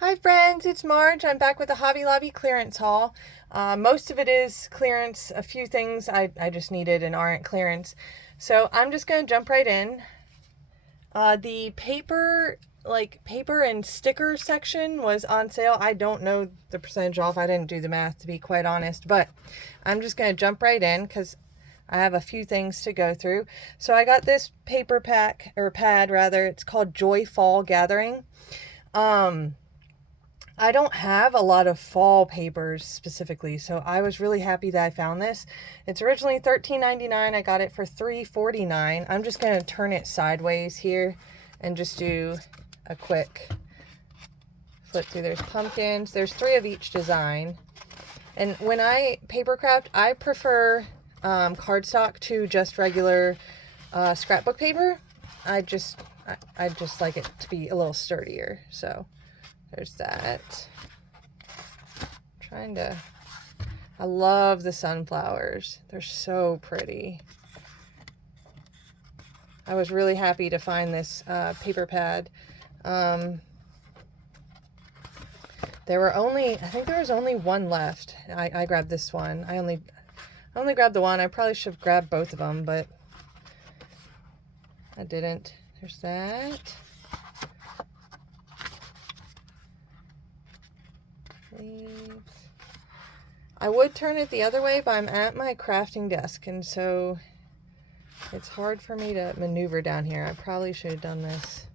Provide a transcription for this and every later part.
Hi friends, it's Marge. I'm back with a Hobby Lobby clearance haul. Most of it is clearance. A few things I just needed and aren't clearance. So I'm just going to jump right in. The paper and sticker section was on sale. I don't know the percentage off. I didn't do the math, to be quite honest, but I'm just going to jump right in because I have a few things to go through. So I got this paper pad rather. It's called Joy Fall Gathering. I don't have a lot of fall papers specifically, so I was really happy that I found this. It's originally $13.99. I got it for $3.49. I'm just going to turn it sideways here and just do a quick flip through. There's pumpkins. There's 3 of each design. And when I paper craft, I prefer cardstock to just regular scrapbook paper. I just like it to be a little sturdier, so there's that. I love the sunflowers. They're so pretty. I was really happy to find this paper pad. I think there was only one left. I grabbed this one. I only grabbed the one. I probably should have grabbed both of them, but I didn't. There's that. Leaves. I would turn it the other way, but I'm at my crafting desk, and so it's hard for me to maneuver down here. I probably should have done this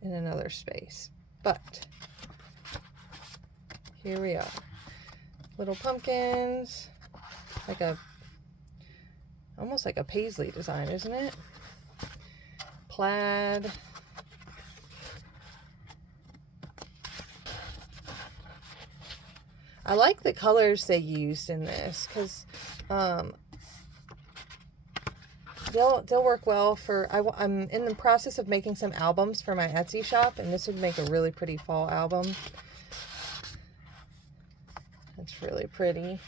in another space, but here we are. Little pumpkins, almost like a paisley design, isn't it? Plaid. I like the colors they used in this because they'll work well for. I'm in the process of making some albums for my Etsy shop, and this would make a really pretty fall album. It's really pretty.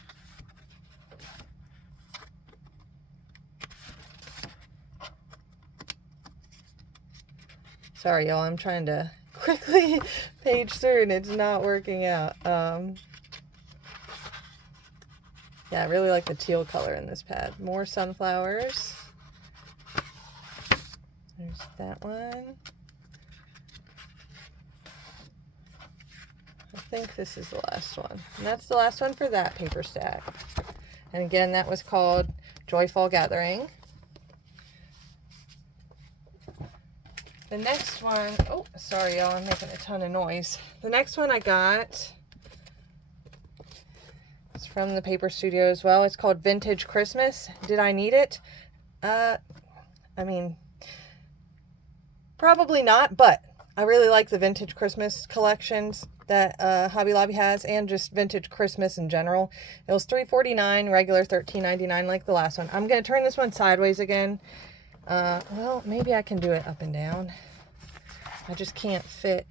Sorry, y'all. I'm trying to quickly page through, and it's not working out. Yeah, I really like the teal color in this pad. More sunflowers. There's that one. I think this is the last one. And that's the last one for that paper stack. And again, that was called Joy Fall Gathering. The next one, oh, sorry y'all, I'm making a ton of noise. The next one I got, it's from the Paper Studio as well. It's called Vintage Christmas. Did I need it? I mean, probably not, but I really like the Vintage Christmas collections that Hobby Lobby has, and just Vintage Christmas in general. It was $3.49, regular $13.99 like the last one. I'm going to turn this one sideways again. Well, maybe I can do it up and down. I just can't fit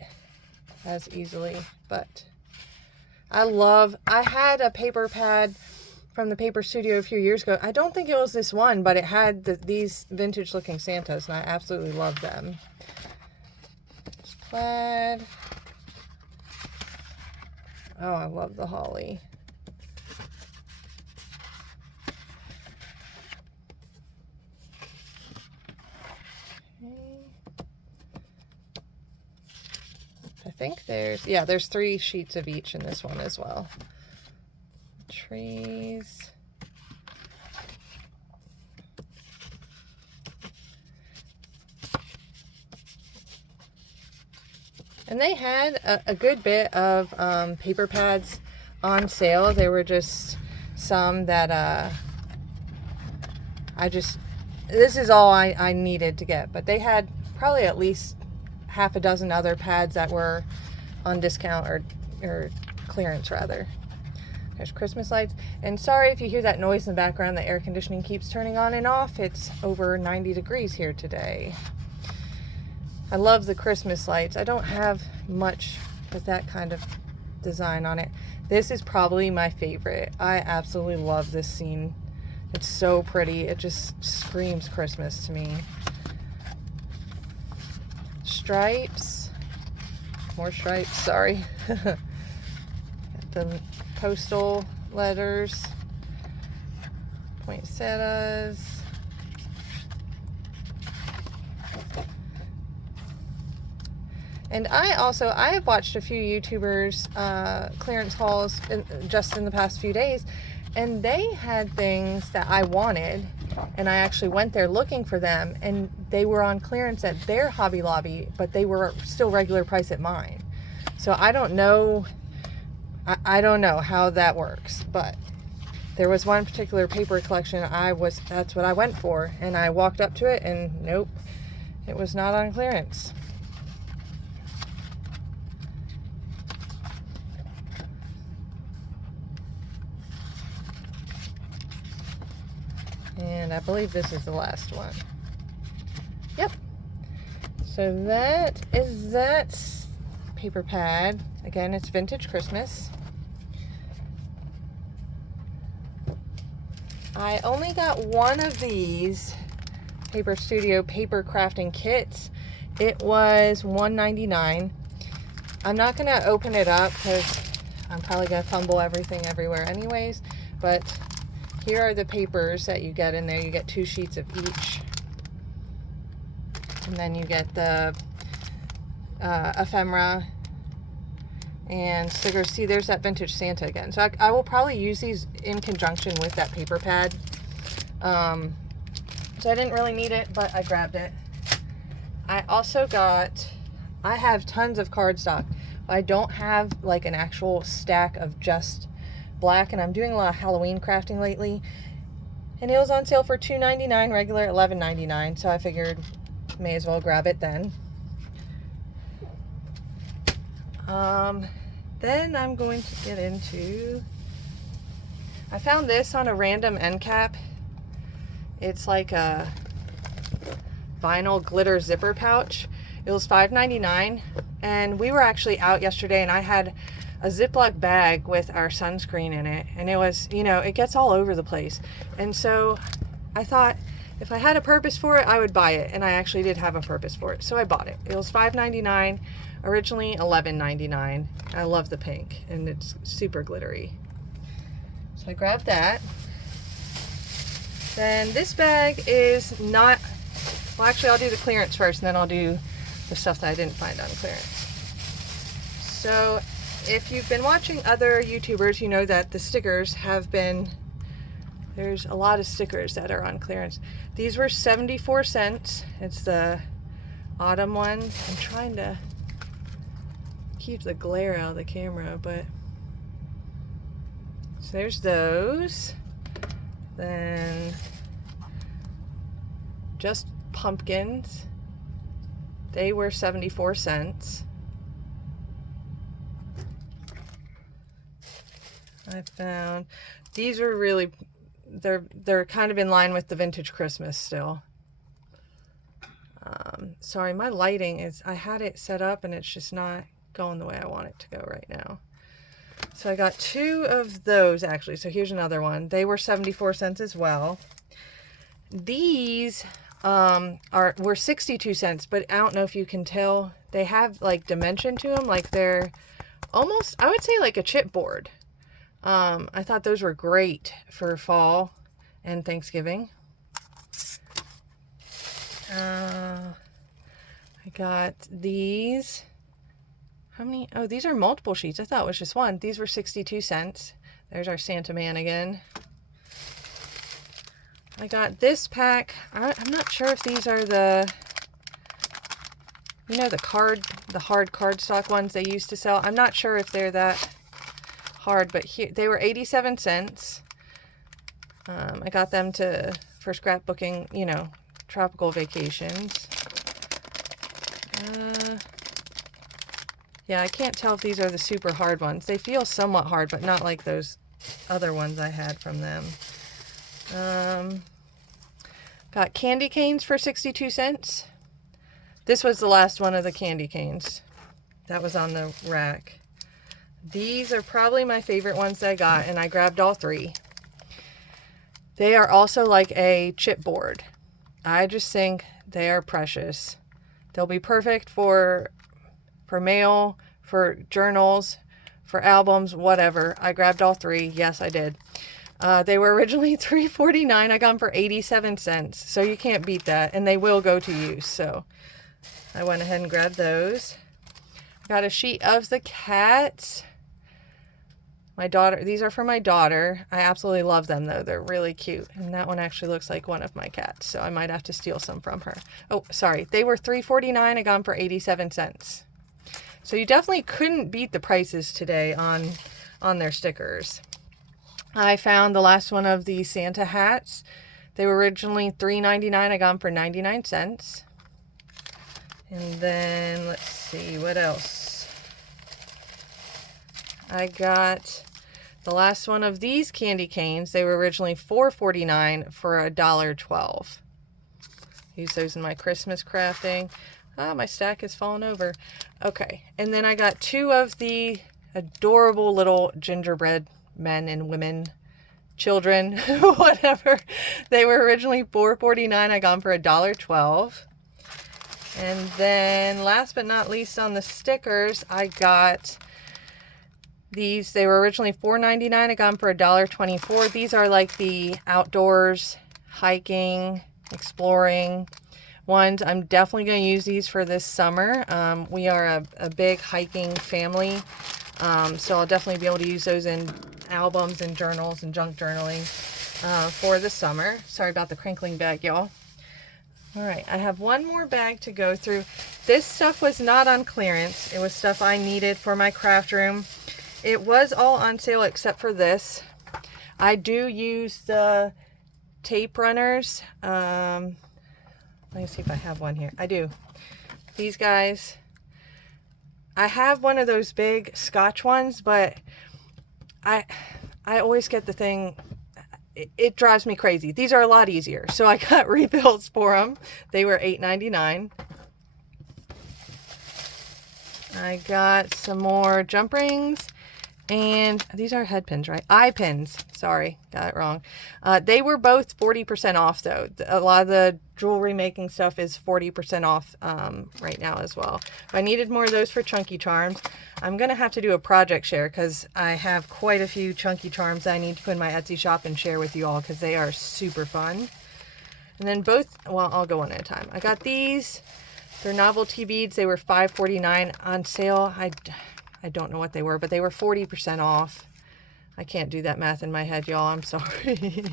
as easily, but I had a paper pad from the Paper Studio a few years ago. I don't think it was this one, but it had these vintage looking Santas, and I absolutely love them. It's plaid. Oh, I love the holly. I think there's 3 sheets of each in this one as well. Trees. And they had a good bit of paper pads on sale. There were just some that this is all I needed to get. But they had probably at least half a dozen other pads that were on discount or clearance rather. There's Christmas lights. And sorry if you hear that noise in the background. The air conditioning keeps turning on and off. It's over 90 degrees here today. I love the Christmas lights. I don't have much with that kind of design on it. This is probably my favorite. I absolutely love this scene. It's so pretty. It just screams Christmas to me. Stripes. more stripes, sorry. Got the postal letters, poinsettias. And I have watched a few YouTubers clearance hauls just in the past few days, and they had things that I wanted, and I actually went there looking for them, and they were on clearance at their Hobby Lobby, but they were still regular price at mine. So I don't know, I don't know how that works, but there was one particular paper collection that's what I went for, and I walked up to it and nope, it was not on clearance. And I believe this is the last one. Yep. So that is that paper pad. Again, it's Vintage Christmas. I only got one of these Paper Studio paper crafting kits. It was $1.99. I'm not going to open it up because I'm probably going to fumble everything everywhere anyways, but here are the papers that you get in there. You get 2 sheets of each. And then you get the ephemera and stickers. See, there's that Vintage Santa again. So I will probably use these in conjunction with that paper pad. So I didn't really need it, but I grabbed it. I also I have tons of cardstock. I don't have like an actual stack of just black, and I'm doing a lot of Halloween crafting lately, and it was on sale for $2.99, regular $11.99, so I figured may as well grab it then. Then I'm going to get into, I found this on a random end cap. It's like a vinyl glitter zipper pouch. It was $5.99, and we were actually out yesterday, and I had a Ziploc bag with our sunscreen in it, and it was, you know, it gets all over the place. And so I thought if I had a purpose for it, I would buy it, and I actually did have a purpose for it, so I bought it. It was $5.99, originally $11.99. I love the pink, and it's super glittery. So I grabbed that. Then this bag is not, well, actually I'll do the clearance first, and then I'll do the stuff that I didn't find on clearance. So if you've been watching other YouTubers, you know that the stickers have been, there's a lot of stickers that are on clearance. These were 74 cents. It's the autumn one. I'm trying to keep the glare out of the camera, but so there's those. Then just pumpkins. They were 74 cents. I found these are really, they're kind of in line with the Vintage Christmas still. Sorry, my lighting is, I had it set up and it's just not going the way I want it to go right now. So I got 2 of those actually. So here's another one. They were 74 cents as well. These were 62 cents, but I don't know if you can tell. They have like dimension to them, like they're almost, I would say like a chipboard. I thought those were great for fall and Thanksgiving. I got these. How many? Oh, these are multiple sheets. I thought it was just one. These were 62 cents. There's our Santa man again. I got this pack. I'm not sure if these are the, you know, the hard cardstock ones they used to sell. I'm not sure if they're that hard, but here they were 87 cents. I got them for scrapbooking, you know, tropical vacations. Yeah, I can't tell if these are the super hard ones. They feel somewhat hard, but not like those other ones I had from them. Got candy canes for 62 cents. This was the last one of the candy canes that was on the rack. These are probably my favorite ones that I got, and I grabbed all 3. They are also like a chipboard. I just think they are precious. They'll be perfect for for mail, for journals, for albums, whatever. I grabbed all three. Yes, I did. They were originally $3.49. I got them for 87 cents. So you can't beat that. And they will go to use. So I went ahead and grabbed those. Got a sheet of the cats. My daughter, these are for my daughter. I absolutely love them though. They're really cute. And that one actually looks like one of my cats. So I might have to steal some from her. Oh, sorry. They were $3.49. I got them for 87 cents. So you definitely couldn't beat the prices today on their stickers. I found the last one of the Santa hats. They were originally $3.99. I got them for 99 cents. And then let's see what else. I got the last one of these candy canes. They were originally $4.49 for $1.12. Use those in my Christmas crafting. Ah, my stack is falling over. Okay, and then I got two of the adorable little gingerbread men and women, children, whatever. They were originally $4.49. I got them for $1.12. And then last but not least on the stickers, I got these. They were originally $4.99. I got them for $1.24. These are like the outdoors, hiking, exploring ones. I'm definitely going to use these for this summer. We are a big hiking family, so I'll definitely be able to use those in albums and journals and junk journaling for the summer. Sorry about the crinkling bag, y'all. All right, I have one more bag to go through. This stuff was not on clearance. It was stuff I needed for my craft room. It was all on sale except for this. I do use the tape runners. Let me see if I have one here. I do. These guys. I have one of those big Scotch ones, but I always get the thing. It drives me crazy. These are a lot easier. So I got refills for them. They were $8.99. I got some more jump rings. And these are head pins, right? Eye pins. Sorry, got it wrong. They were both 40% off, though. A lot of the jewelry making stuff is 40% off right now as well. If I needed more of those for Chunky Charms, I'm going to have to do a project share because I have quite a few Chunky Charms that I need to put in my Etsy shop and share with you all because they are super fun. And then both, well, I'll go one at a time. I got these. They're novelty beads. They were $5.49 on sale. I don't know what they were, but they were 40% off. I can't do that math in my head, y'all. I'm sorry.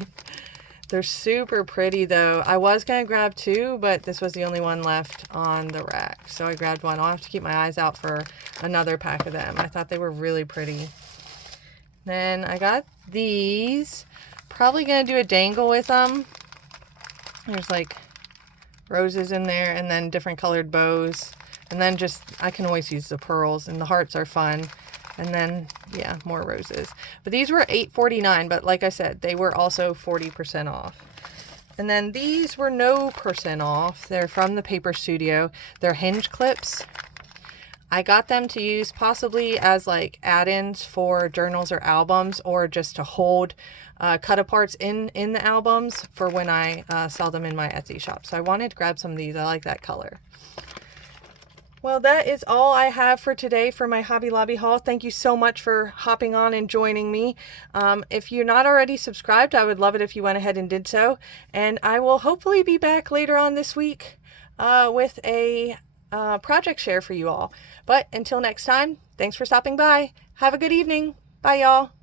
They're super pretty, though. I was going to grab two, but this was the only one left on the rack. So I grabbed one. I'll have to keep my eyes out for another pack of them. I thought they were really pretty. Then I got these. Probably going to do a dangle with them. There's like roses in there and then different colored bows. And then just, I can always use the pearls, and the hearts are fun. And then, yeah, more roses. But these were $8.49, but like I said, they were also 40% off. And then these were no percent off. They're from the Paper Studio. They're hinge clips. I got them to use possibly as like add-ins for journals or albums, or just to hold cut-aparts in the albums for when I sell them in my Etsy shop. So I wanted to grab some of these. I like that color. Well, that is all I have for today for my Hobby Lobby haul. Thank you so much for hopping on and joining me. If you're not already subscribed, I would love it if you went ahead and did so. And I will hopefully be back later on this week with a project share for you all. But until next time, thanks for stopping by. Have a good evening. Bye, y'all.